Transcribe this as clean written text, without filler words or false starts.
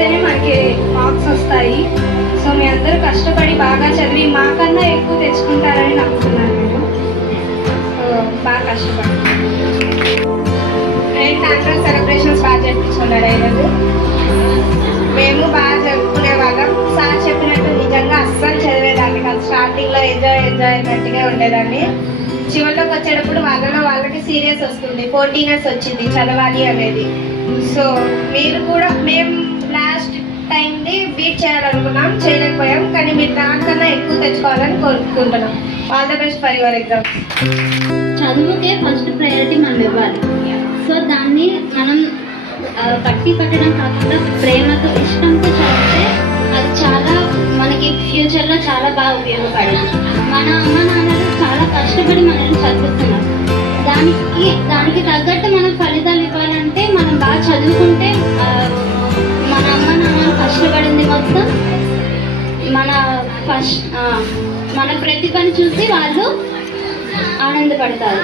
చేస్తేనే మనకి మార్క్స్ వస్తాయి. సో మీ అందరూ కష్టపడి బాగా చదివి మాకన్నా ఎక్కువ తెచ్చుకుంటారని నమ్ముతున్నాను నేను. సో బాగా కష్టపడి సాయంత్రం సెలబ్రేషన్స్ బాగా జరుపుకున్నారు. ఈరోజు మేము బాగా జరుపుకునే వాళ్ళం. సార్ చెప్పినట్టు నిజంగా అస్సలు చదివేదాన్ని కాదు. స్టార్టింగ్లో ఎంజాయ్మెంట్గా ఉండేదాన్ని. చివరిలోకి వచ్చేటప్పుడు వాళ్ళకి సీరియస్ వస్తుంది, పోటీనెస్ వచ్చింది చదవాలి అనేది. సో మీరు కూడా మేము లాస్ట్ టైంని బీట్ చేయాలనుకున్నాం, చేయలేకపోయాం. కానీ మీరు దానికన్నా ఎక్కువ తెచ్చుకోవాలని కోరుకుంటున్నాం. All the best for your exams. చదువుకే ఫస్ట్ ప్రయారిటీ మనం ఇవ్వాలి. సో దాన్ని మనం కట్టి పెట్టడం కాకుండా ప్రేమతో ఇష్టంతో చదివితే అది చాలా మనకి ఫ్యూచర్లో చాలా బాగా ఉపయోగపడింది. మన అమ్మ నాన్నలు చాలా కష్టపడి మనల్ని చదువుతున్నారు. దానికి తగ్గట్టు మనం ఫలితాలు ఇవ్వాలంటే మనం బాగా చదువుకుంటే మన అమ్మ నాన్నలు కష్టపడింది మొత్తం మన ప్రతిభను చూసి వాళ్ళు ఆనందపడతారు.